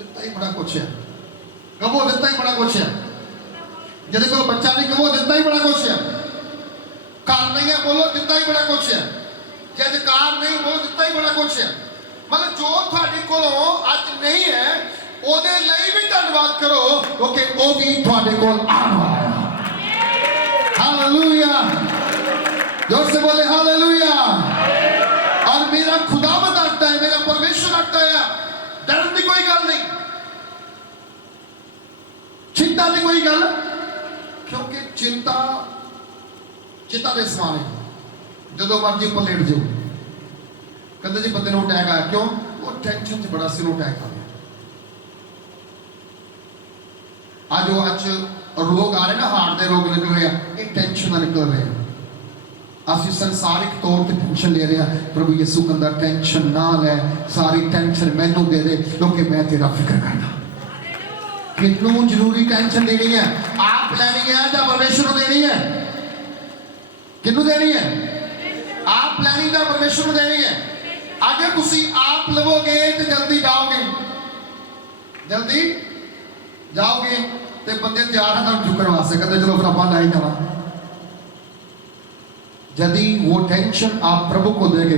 दिता ही बड़ा कुछ है। कहो दिता ही बड़ा कुछ है। जिहदे कोल बच्चा नहीं कहो दिता ही बड़ा कुछ है। घर नहीं है बोलो दिता ही बड़ा कुछ है। जे अधिकार नहीं बोलो दिता ही बड़ा कुछ है। मतलब जो तुहाडे कोलों अज नहीं है ओदे लई भी धन्नवाद करो क्योंकि वो भी तुहाडे कोल आने वाला है। हालेलुया, जोर से बोले हालेलुया। और मेरा खुदावंद आता है, मेरा परमेश्वर आता है, डरन की कोई गल नहीं, चिंता की कोई गल, क्योंकि चिंता चिता दे समान है। जो मर्जी उपर लेट जाओ कहते जी बंदे अटैक आया, क्यों? वो टेंशन से बड़ा सिर अटैक आ गया। आज वो अच रोग आ रहे ना, हार्ट के रोग निकल रहे हैं, ये टेंशन निकल रहे हैं। असि संसारिक तौर पर टेंशन ले रहे हैं। प्रभु यीशु कहता टेंशन ना ले, सारी टेंशन मैनू दे दे क्योंकि मैं तेरा फिक्र करना। कितनू जरूरी टेंशन देनी है? आप लेनी है या परमेश्वर को देनी है? किनू देनी है? आप लेनी या परमेश्वर को देनी है? अगर तुसी आप लवोगे तो जल्दी जाओगे, जल्दी जाओगे तो बंदे तैयार है चुकने वास्ते, कहते चलो फिर आप लाई जावा। यदि वो टेंशन आप प्रभु को देंगे,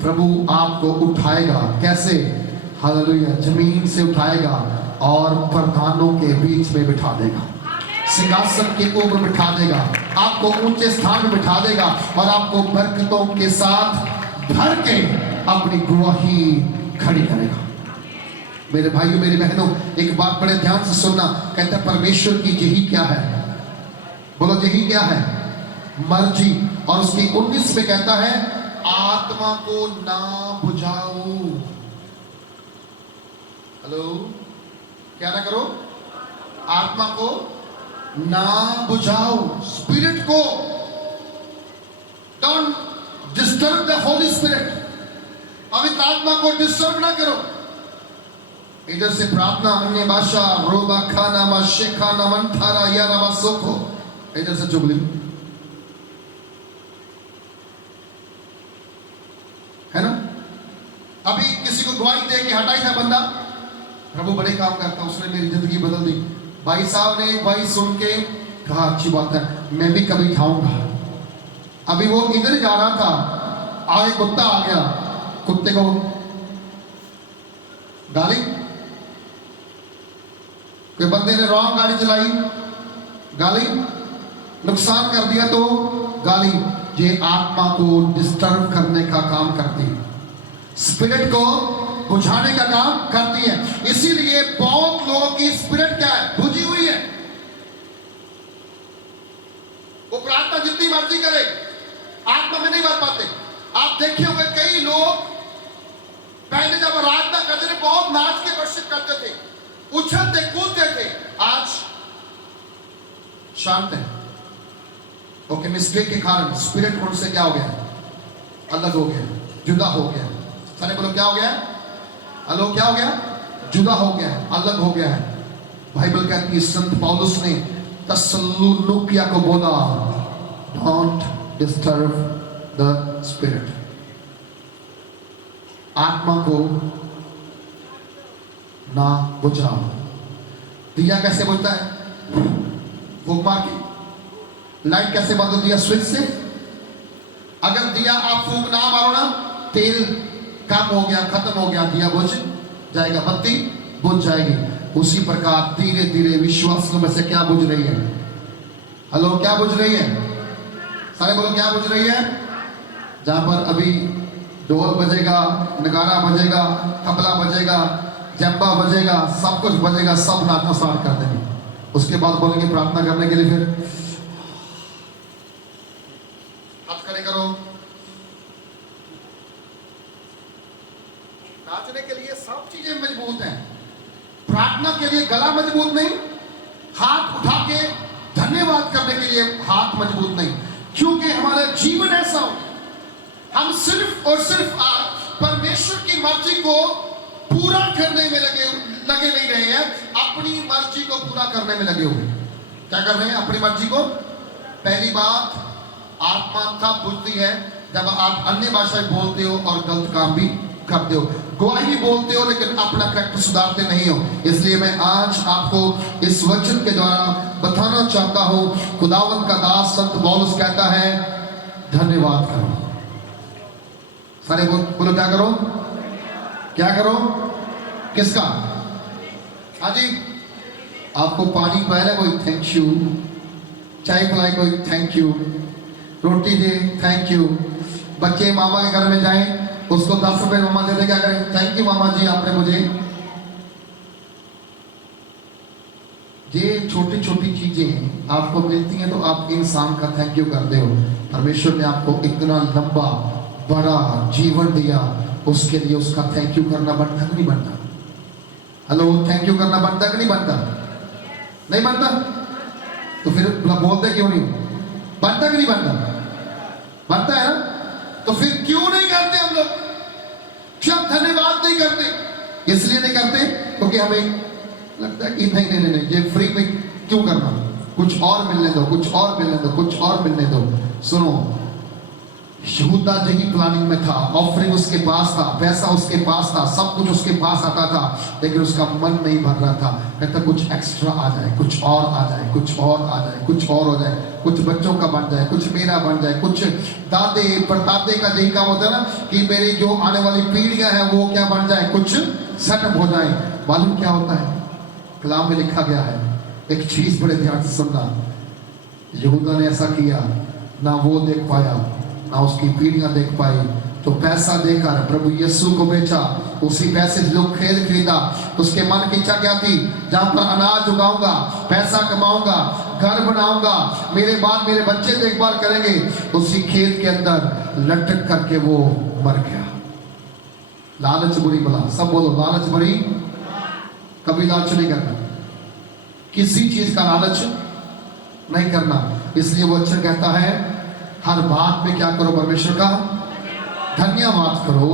प्रभु आपको उठाएगा। कैसे? हालेलुया, जमीन से उठाएगा और प्रधानों के बीच में बिठा देगा, सिंहासन के ऊपर बिठा देगा, आपको ऊंचे स्थान में बिठा देगा और आपको बरकतों के साथ भर के अपनी गवाही खड़ी करेगा। मेरे भाइयों मेरी बहनों, एक बात बड़े ध्यान से सुनना। कहता है परमेश्वर की यही क्या है? बोलो यही क्या है? मर्जी। और उसकी 19 में कहता है आत्मा को ना बुझाओ। हेलो, क्या ना करो? आत्मा को ना बुझाओ, स्पिरिट को don't disturb the Holi spirit. पवित्र आत्मा को डिस्टर्ब ना करो। इधर से प्रार्थना, अन्य भाषा, रोबा खाना मा शेखाना मंथारा या रवा सोखो, इधर से चुगली है ना। अभी किसी को गवाही दे के हटाई था बंदा, प्रभु बड़े काम करता, उसने मेरी जिंदगी बदल दी। भाई साहब ने गवाही सुन के कहा अच्छी बात है, मैं भी कभी खाऊंगा। अभी वो इधर जा रहा था, आगे कुत्ता आ गया, कुत्ते को गाली, कोई बंदे ने रॉन्ग गाड़ी चलाई, गाली, नुकसान कर दिया तो गाली। ये आत्मा को डिस्टर्ब करने का काम करती है, स्पिरिट को बुझाने का काम करती है। इसीलिए बहुत लोगों की स्पिरिट क्या है? बुझी हुई है। वो प्रार्थना जितनी मर्जी करे आत्मा में नहीं भर पाते। आप देखे होंगे कई लोग पहले जब आराधना करते थे बहुत नाच के वर्शिप करते थे, उछलते कूदते थे, आज शांत है। ओके, मिस्टेक के कारण स्पिरिट उनसे क्या हो गया? अलग हो गया, जुदा हो गया। सारे बोलो क्या हो गया? हेलो, क्या हो गया? जुदा हो गया, अलग हो गया है। बाइबल कहती है, संत पौलुस ने तस्सलुनिकिया को बोला, डोंट डिस्टर्ब द स्पिरिट। आत्मा को ना बुझाओ। दिया कैसे बुझता है? फूंक मार के। लाइट कैसे बंद होती है? स्विच से। अगर दिया आप फूंक ना मारो ना, तेल कम हो गया, खत्म हो गया, दिया बुझ जाएगा, बत्ती बुझ जाएगी। उसी प्रकार धीरे धीरे विश्वास में से क्या बुझ रही है? हेलो, क्या बुझ रही है? सारे बोलो क्या बुझ रही है? जहां पर अभी ढोल बजेगा, नगारा बजेगा, तबला बजेगा, जंबा बजेगा, सब कुछ बजेगा, सब नाचना स्टार्ट कर देंगे। उसके बाद बोलेंगे प्रार्थना करने के लिए, फिर हाथ खड़े करो। नाचने के लिए सब चीजें मजबूत हैं, प्रार्थना के लिए गला मजबूत नहीं, हाथ उठा के धन्यवाद करने के लिए हाथ मजबूत नहीं, क्योंकि हमारा जीवन ऐसा हो, हम सिर्फ और सिर्फ परमेश्वर की मर्जी को पूरा करने में लगे नहीं रहे हैं, अपनी मर्जी को पूरा करने में लगे हुए। क्या कर रहे हैं? अपनी मर्जी को। पहली बात, आत्मा तब बुझती है जब आप अन्य भाषाएं बोलते हो और गलत काम भी करते हो। गवाही बोलते हो लेकिन अपना करैक्टर सुधारते नहीं हो। इसलिए मैं आज आपको इस वचन के द्वारा बताना चाहता हूं, खुदावंत का दास संत पौलुस कहता है धन्यवाद करो। सारे बोलो क्या करो, क्या करो, किसका? हाँ जी, आपको पानी पिलाए कोई थैंक यू, चाय पिलाए कोई thank you, roti they thank you, बच्चे मामा के घर में जाएं उसको 10 रुपए मामा दे दे, क्या करें? थैंक यू मामा जी, आपने मुझे। ये छोटी छोटी चीजें आपको मिलती हैं तो आप इंसान का थैंक यू करते हो। परमेश्वर ने आपको इतना लंबा बड़ा जीवन दिया, उसके लिए उसका थैंक यू करना बनता कि नहीं बनता? हेलो, थैंक यू करना बनता कि नहीं बनता? नहीं बनता तो फिर बोलते क्यों नहीं? बनता कि नहीं बनता? बनता है ना? तो फिर क्यों नहीं करते हम लोग? क्यों धन्यवाद नहीं करते? इसलिए नहीं करते क्योंकि हमें लगता है कि नहीं, ये फ्री में क्यों करना, कुछ और मिलने दो, कुछ और मिलने दो, कुछ और मिलने दो। सुनो, यहूदा यही प्लानिंग में था, ऑफरिंग उसके पास था, पैसा उसके पास था, सब कुछ उसके पास आता था, लेकिन उसका मन नहीं भर रहा था। कहता कुछ एक्स्ट्रा आ जाए, कुछ और आ जाए, कुछ और आ जाए, कुछ और हो जाए, कुछ बच्चों का बन जाए, कुछ मेरा बन जाए, कुछ दादे परदादे का यही काम होता है ना कि मेरी जो आने वाली पीढ़ियां हैं वो क्या बन जाए, कुछ सेटअप हो जाए। मालूम क्या होता है? कलाम में लिखा गया है, एक चीज बड़े ध्यान से सुनना, यहूदा ने ऐसा किया, ना वो देख पाया ना उसकी पीढ़ियां देख पाई, तो पैसा देकर प्रभु यीशु को बेचा, उसी पैसे से लोग खेत खरीदा। उसके मन की इच्छा क्या थी? जहां पर अनाज उगाऊंगा, पैसा कमाऊंगा, घर बनाऊंगा, मेरे बाद मेरे बच्चे देखभाल करेंगे, उसी खेत के अंदर लटक करके वो मर गया। लालच बुरी बला, सब बोलो लालच बुरी। कभी लालच नहीं करना, किसी चीज का लालच नहीं करना। इसलिए वो अक्षर कहता है हर बात में क्या करो? परमेश्वर का धन्यवाद करो,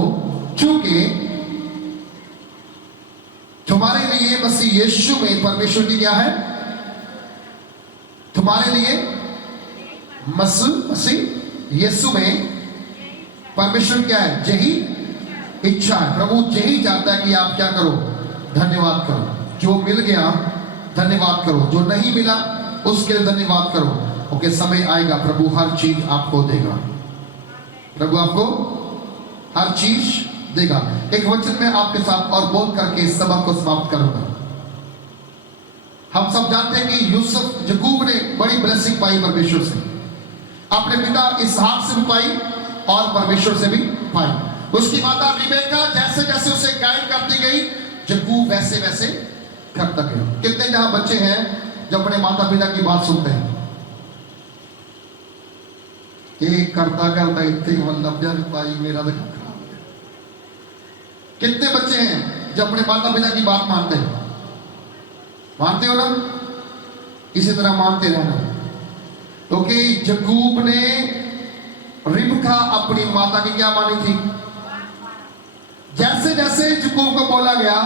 क्योंकि तुम्हारे लिए मसीह यीशु में परमेश्वर की क्या है? तुम्हारे लिए मसीह यीशु में परमेश्वर क्या है? यही इच्छा है। प्रभु यही चाहता है कि आप क्या करो? धन्यवाद करो। जो मिल गया धन्यवाद करो, जो नहीं मिला उसके लिए धन्यवाद करो, ओके समय आएगा प्रभु हर चीज आपको देगा। प्रभु आपको हर चीज देगा। एक वचन में आपके साथ और बोल करके इस सबक को समाप्त करूंगा। हम सब जानते हैं कि यूसुफ याकूब ने बड़ी ब्लेसिंग पाई परमेश्वर से, अपने पिता इसहाक से भी पाई और परमेश्वर से भी पाई। उसकी माता रिबेका जैसे जैसे उसे गाइड करती गई, याकूब वैसे वैसे करता गया। कितने जहां बच्चे हैं जो अपने माता पिता की बात सुनते हैं, एक करता करता इतने मतलब पाई मेरा तो खराब है। कितने बच्चे हैं जो अपने माता पिता की बात मानते हैं? मानते हो ना? इसी तरह मानते रहना, क्योंकि याकूब ने रिबका अपनी माता की क्या मानी थी? जैसे जैसे याकूब को बोला गया,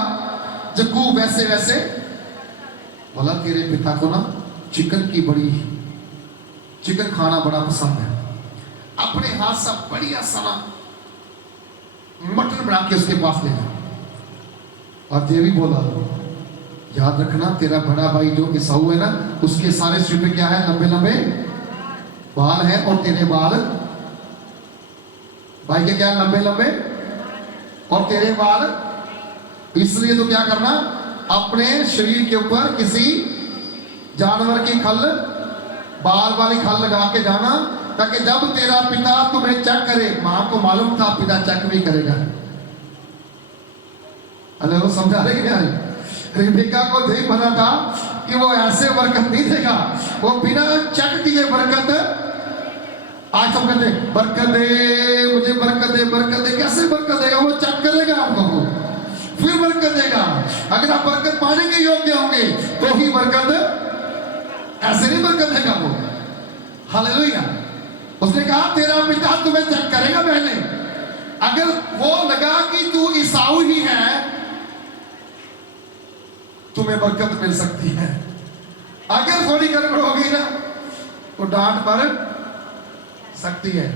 याकूब वैसे वैसे बोला। तेरे पिता को ना चिकन खाना बड़ा पसंद है, अपने हाथ से बढ़िया सारा मटन बना के उसके पास ले जा। और ये भी बोला, याद रखना तेरा बड़ा भाई जो ईसाऊ है ना, उसके सारे सिर पे क्या है? लंबे लंबे बाल है, और तेरे बाल भाई के क्या लंबे लंबे, और तेरे बाल। इसलिए तो क्या करना? अपने शरीर के ऊपर किसी जानवर की खल, बाल वाली खल लगा के जाना, ताकि जब तेरा पिता तुम्हें चेक करे, मां को मालूम था पिता चेक भी करेगा। हेलो, समझा रहे कि नहीं? रिबेका को नहीं पता था कि वो ऐसे बरकत नहीं देगा, वो बिना चेक किए बरकत। आज सब कहते बरकत दे मुझे, बरकत दे, बरकत दे। कैसे बरकत देगा? वो चेक करेगा आपको, फिर बरकत देगा। अगर आप बरकत पाने के योग्य होंगे तो ही बरकत, ऐसे नहीं बरकत देगा वो। हालेलुया। उसने कहा तेरा पिता तुम्हें चेक करेगा पहले। अगर वो लगा कि तू ईसाऊ ही है, तुम्हें बरकत मिल सकती है। अगर थोड़ी गड़बड़ होगी ना तो डांट पड़ सकती है।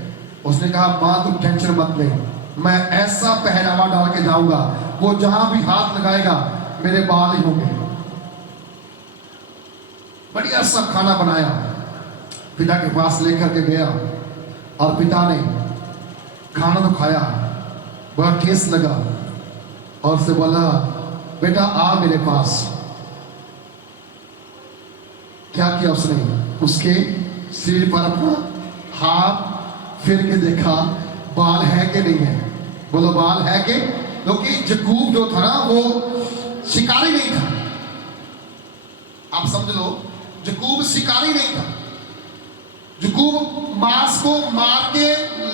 उसने कहा मां तू टेंशन मत ले, मैं ऐसा पहरावा डाल के जाऊंगा, वो जहां भी हाथ लगाएगा मेरे बाल ही होंगे। बढ़िया सा खाना बनाया, पिता के पास लेकर के गया और पिता ने खाना तो खाया, बड़ा टेस्ट लगा और उससे बोला बेटा आ मेरे पास। क्या किया उसने? उसके सिर पर अपना हाथ फिर के देखा, बाल है कि नहीं है। बोलो बाल है कि? क्योंकि यकूब जो था ना वो शिकारी नहीं था। आप समझ लो, यकूब शिकारी नहीं था। यकूब मांस को मार के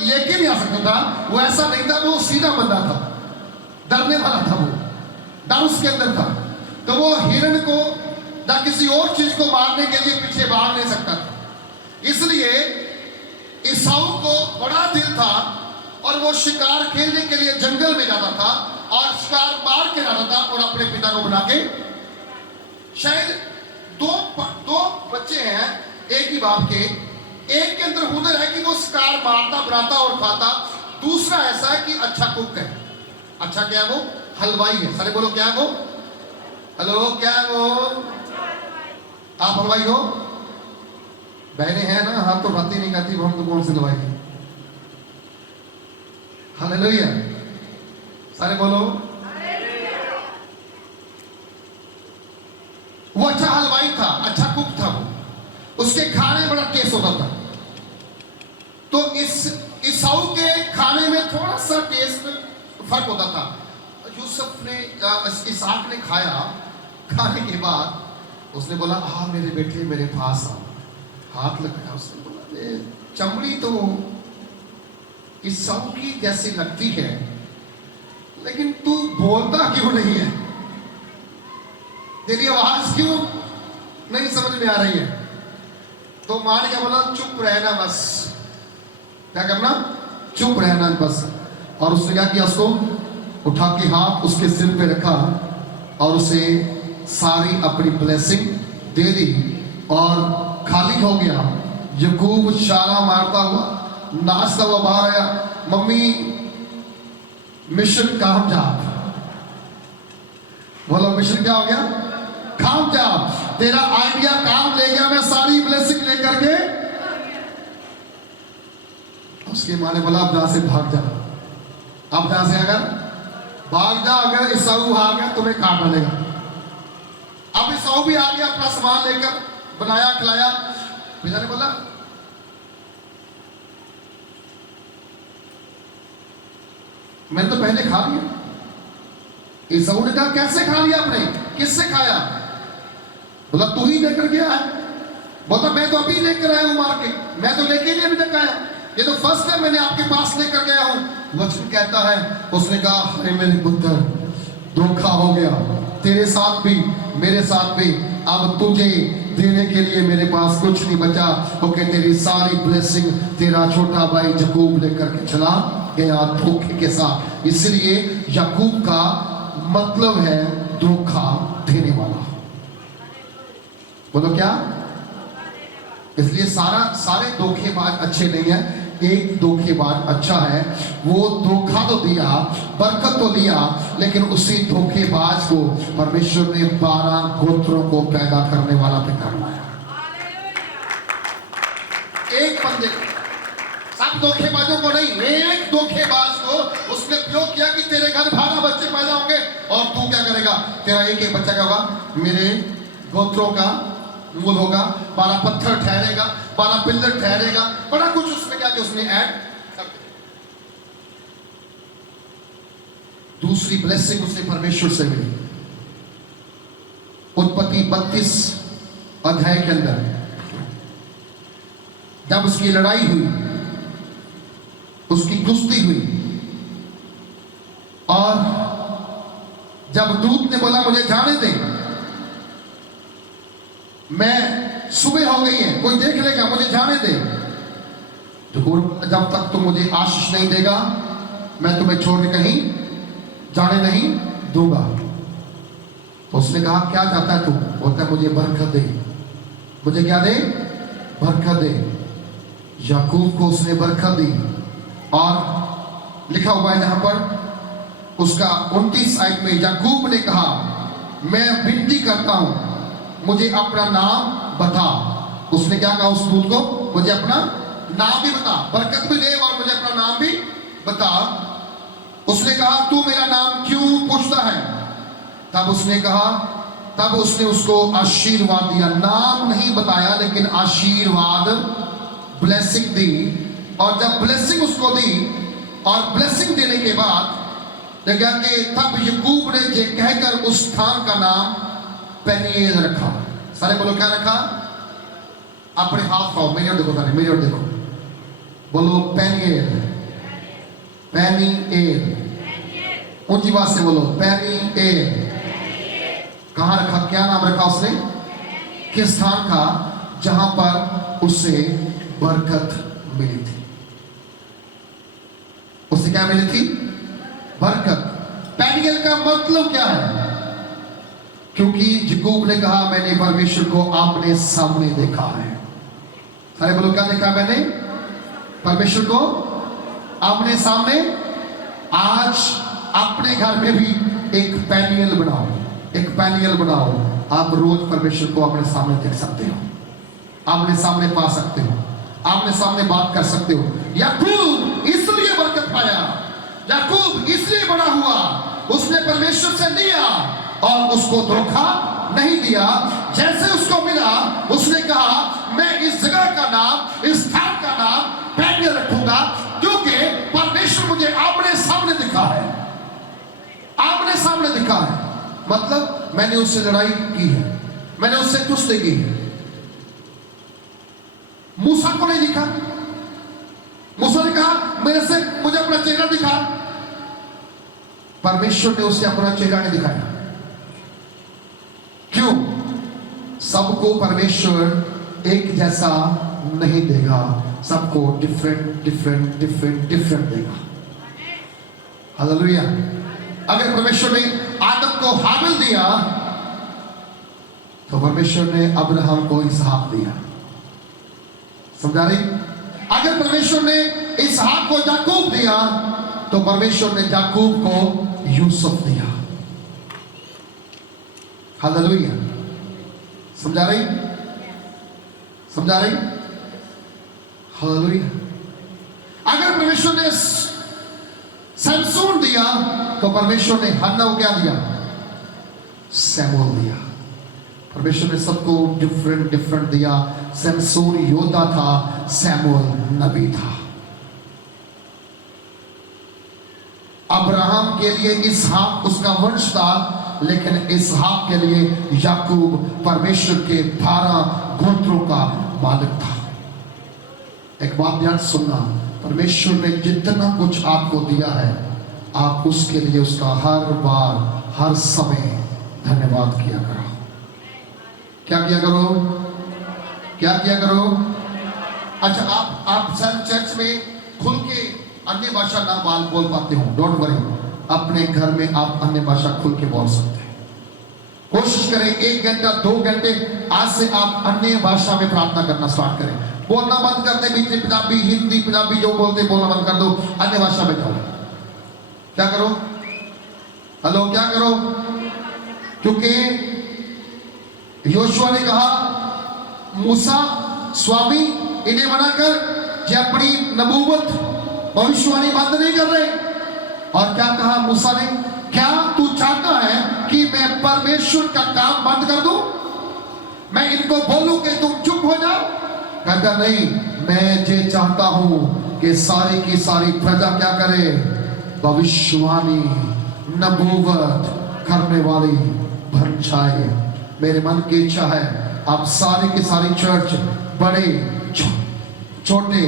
लेके नहीं आ सकता था, वो ऐसा नहीं था, वो सीधा बंदा था, डरने वाला था, वो डर उसके अंदर था। तो वो हिरण को या किसी और चीज को मारने के लिए पीछे भाग नहीं सकता था। इसलिए ईसाऊ को बड़ा दिल था और वो शिकार खेलने के लिए जंगल में जाता था और शिकार मार के लाता था और अपने पिता को बना के। शायद दो बच्चे हैं एक ही बाप के, एक के अंदर हुनर है कि वो शिकार मारता बनाता और खाता, दूसरा ऐसा है कि अच्छा कुक है। अच्छा क्या है वो? हलवाई है। सारे बोलो क्या है वो? हेलो क्या है वो? आप हलवाई हो? बहने हैं ना, हाथ तो भाती नहीं खाती, हम तो कौन से हलवाई है? हालेलुया। सारे बोलो। वो अच्छा हलवाई था, अच्छा कुक था, वो उसके खाने बड़ा टेस्ट होता था। तो इस ईसाऊ के खाने में थोड़ा सा टेस्ट फर्क होता था। यूसुफ ने इसहाक ने खाया, खाने के बाद उसने बोला हाँ मेरे बेटे मेरे पास आओ। हाथ लगाया, उसने बोला चमड़ी तो ईसाऊ की जैसी लगती है, लेकिन तू बोलता क्यों नहीं है? तेरी आवाज क्यों नहीं समझ में आ रही है? तो मां ने क्या बोला? चुप रहना बस। क्या करना? चुप रहना बस। और उसने क्या किया? उसको उठा के हाथ उसके सिर पे रखा और उसे सारी अपनी ब्लेसिंग दे दी और खाली हो गया। यकूब शाला मारता हुआ नाचता हुआ बाहर आया, मम्मी मिशन कामयाब। बोलो मिशन क्या हो गया? कामयाब। तेरा आइडिया काम ले गया, मैं सारी ब्लेसिंग लेकर के। उसकी माँ ने बोला अब यहां से भाग जा, अब यहां से अगर भाग जा, अगर ईसाऊ आ गया तुम्हें काट डालेगा। अब ईसाऊ भी आ गया अपना सामान लेकर, बनाया खिलाया। पिता ने बोला मैंने तो पहले खा लिया। ईसाऊ ने कहा कैसे खा लिया आपने? किससे खाया? बोला तू ही लेकर गया है। बोला मैं तो अभी लेकर आया हूं मार के, मैं तो लेके नहीं अभी तक आया, ये तो फर्स्ट टाइम मैंने आपके पास लेकर गया हूं। वचन कहता है, उसने कहा अरे मेरे पुत्र धोखा हो गया, तेरे साथ भी मेरे साथ भी, अब तुझे देने के लिए मेरे पास कुछ नहीं बचा, क्योंकि तेरी सारी ब्लेसिंग तेरा छोटा भाई याकूब लेकर के चला गया धोखे के साथ। इसलिए याकूब का मतलब है धोखा देने वाला। बोलो क्या? इसलिए सारे धोखेबाज अच्छे नहीं है, एक धोखेबाज अच्छा है। वो धोखा तो दिया, बरकत तो दिया, लेकिन उसी धोखेबाज को परमेश्वर ने 12 गोत्रों को पैदा करने वाला पिता बनाया। एक बंदे, सब धोखेबाजों को नहीं, एक धोखेबाज को उसने प्रयोग किया कि तेरे घर 12 बच्चे पैदा होंगे और तू क्या करेगा? तेरा एक बच्चा क्या होगा? मेरे गोत्रों का मूल होगा, 12 पत्थर ठहरेगा, 12 पिल्लर ठहरेगा। बड़ा कुछ उसने क्या किया? उसने ऐड कर दिया। दूसरी ब्लेसिंग उसने परमेश्वर से मिली। उत्पत्ति 32 अध्याय के अंदर जब उसकी लड़ाई हुई, उसकी कुश्ती हुई, और जब दूत ने बोला मुझे जाने दे, मैं सुबह हो गई है, कोई देख लेगा, मुझे जाने दे। जब तक तुम मुझे आशीष नहीं देगा मैं तुम्हें छोड़ के कहीं जाने नहीं दूंगा। तो उसने कहा क्या चाहता है तू? बोलता है मुझे बरकत दे। मुझे क्या दे? बरकत दे। याकूब को उसने बरकत दी और लिखा हुआ है जहां पर उसका 29 आयत में, याकूब ने कहा मैं विनती करता हूं मुझे अपना नाम बता। उसने क्या कहा उस दूत को, मुझे अपना नाम भी बता, बरकत भी दे और मुझे अपना नाम भी बता। उसने कहा तू मेरा नाम क्यों पूछता है? तब उसने उसको आशीर्वाद दिया, नाम नहीं बताया लेकिन आशीर्वाद, ब्लेसिंग दी। और जब ब्लेसिंग उसको दी और ब्लेसिंग देने के बाद देखा कि तब याकूब ने ये कहकर उस स्थान का नाम पेनियेल रखा। सारे बोलो क्या रखा? अपने हाथ खाओ, मेरी ओर देखो, सारे मेरी ओर देखो, बोलो पेनियेल, पेनियेल, ऊंची आवाज से बोलो पेनियेल। कहां रखा? क्या नाम रखा उसने? किस स्थान का? जहां पर उसे बरकत मिली थी। उसे क्या मिली थी? बरकत। पेनियेल का मतलब क्या है? क्योंकि याकूब ने कहा मैंने परमेश्वर को आमने सामने देखा है। सारे बोलो क्या देखा मैंने? परमेश्वर को आमने सामने। आज अपने घर में भी एक पेनियेल बनाओ, एक पेनियेल बनाओ। आप रोज परमेश्वर को अपने सामने देख सकते हो, आमने सामने पा सकते हो, आमने सामने बात कर सकते हो। याकूब इसलिए बरकत पाया, याकूब इसलिए बड़ा हुआ, उसने परमेश्वर से लिया और उसको धोखा नहीं दिया। जैसे उसको मिला उसने कहा मैं इस जगह का नाम, इस स्थान का नाम पेनियेल रखूंगा, क्योंकि परमेश्वर मुझे आमने सामने दिखा है, आमने सामने दिखा है। मतलब मैंने उससे लड़ाई की है, मैंने उससे कुश्ती की है। मूसा को नहीं दिखा, मूसा ने कहा मुझे अपना चेहरा दिखा, परमेश्वर ने उसे अपना चेहरा नहीं दिखाया। क्यों? सबको परमेश्वर एक जैसा नहीं देगा, सबको डिफरेंट डिफरेंट डिफरेंट डिफरेंट देगा। हालेलुया। अगर परमेश्वर ने आदम को हाबिल दिया तो परमेश्वर ने अब्राहम को इसहाक दिया। समझा रही? अगर परमेश्वर ने इसहाक को याकूब दिया तो परमेश्वर ने याकूब को यूसुफ दिया। हालेलुया। समझा रही? समझा रही? हालेलुया। अगर परमेश्वर ने सैमसून दिया तो परमेश्वर ने हन्ना को क्या दिया? सैमुअल दिया। परमेश्वर ने सबको डिफरेंट डिफरेंट दिया। सैमसून योद्धा था, सैमुअल नबी था। अब्राहम के लिए इसहाक उसका वंश था, लेकिन इसहाक के लिए याकूब परमेश्वर के 12 गोत्रों का मालिक था। एक बात ध्यान सुनना, परमेश्वर ने जितना कुछ आपको दिया है, आप उसके लिए उसका हर बार हर समय धन्यवाद किया करो। क्या किया करो? क्या किया करो? अच्छा, आप चर्च में खुल के अन्य भाषा ना बोल पाते हो, डोंट वरी, अपने घर में आप अन्य भाषा खुल के बोल सकते हैं। कोशिश करें 1 घंटा 2 घंटे आज से आप अन्य भाषा में प्रार्थना करना स्टार्ट करें। बोलना बंद कर दे, बीच में पंजाबी हिंदी पंजाबी जो बोलते बोलना बंद कर दो, अन्य भाषा में जाओ। क्या करो? हेलो, क्या करो? क्योंकि योशुआ ने कहा मूसा स्वामी इन्हें मना कर, जो अपनी नबूवत भविष्यवाणी बंद नहीं कर रहे। और क्या कहा मूसा ने? क्या तू चाहता है कि मैं परमेश्वर का काम बंद कर दूं? मैं इनको बोलूं कि तुम चुप हो जाओ? कहता नहीं, मैं ये चाहता हूं कि सारी की सारी प्रजा क्या करे? भविष्यवाणी नबूवत करने वाली बन जाए। मेरे मन की इच्छा है आप सारी की सारी चर्च, बड़े छोटे,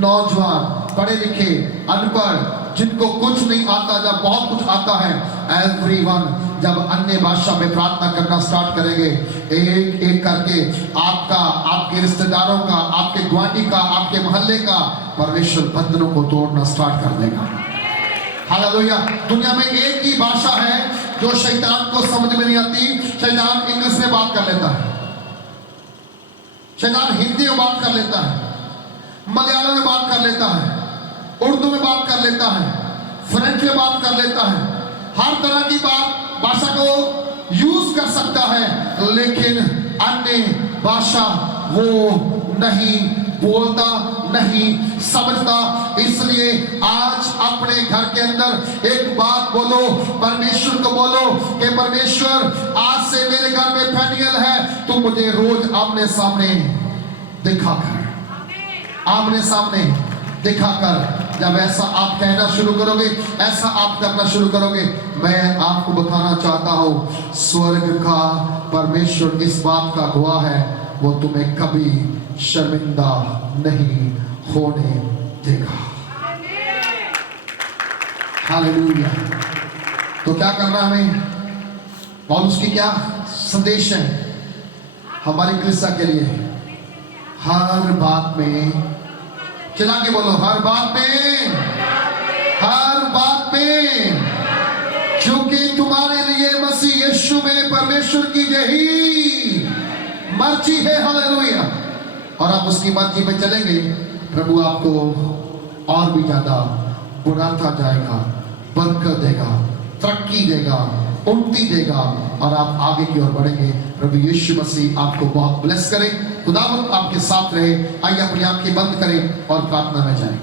नौजवान, पढ़े लिखे, अनपढ़, जिनको कुछ नहीं आता, जब बहुत कुछ आता है, एवरीवन जब अन्य भाषा में प्रार्थना करना स्टार्ट करेंगे, एक एक करके आपका, आपके रिश्तेदारों का, आपके ग्वांडी का, आपके मोहल्ले का परमेश्वर बंधनों को तोड़ना स्टार्ट कर देगा। हालेलुया। दुनिया में एक ही भाषा है जो शैतान को समझ में नहीं आती। शैतान इंग्लिश में बात कर लेता है, शैतान हिंदी में बात कर लेता है, मलयालम में बात कर लेता है, उर्दू में बात कर लेता है, फ्रेंच में बात कर लेता है, हर तरह की बात भाषा को यूज कर सकता है, लेकिन अन्य भाषा वो नहीं बोलता, नहीं समझता। इसलिए आज अपने घर के अंदर एक बात बोलो, परमेश्वर को बोलो कि परमेश्वर आज से मेरे घर में फैनियल है, तुम मुझे रोज आमने सामने दिखाकर, आमने सामने दिखाकर। जब ऐसा आप कहना शुरू करोगे, ऐसा आप करना शुरू करोगे, मैं आपको बताना चाहता हूं, स्वर्ग का परमेश्वर इस बात का गवाह है, वो तुम्हें कभी शर्मिंदा नहीं होने देगा। हालेलुया। तो क्या करना हमें? पौलुस की क्या संदेश है हमारी कलीसिया के लिए? हर बात में, चिल्ला के बोलो, हर बात में, हर बात में, क्योंकि तुम्हारे लिए मसीह यीशु में परमेश्वर की यही मर्जी है। हालेलुया। और आप उसकी मर्जी में चलेंगे, प्रभु आपको और भी ज्यादा बढ़ाता जाएगा, बरकत देगा, तरक्की देगा, उन्नति देगा, और आप आगे की ओर बढ़ेंगे। प्रभु यीशु मसीह आपको बहुत ब्लेस करे। खुदावंद आपके साथ रहे। आइए अपनी आंखें बंद करें और प्रार्थना में जाएं।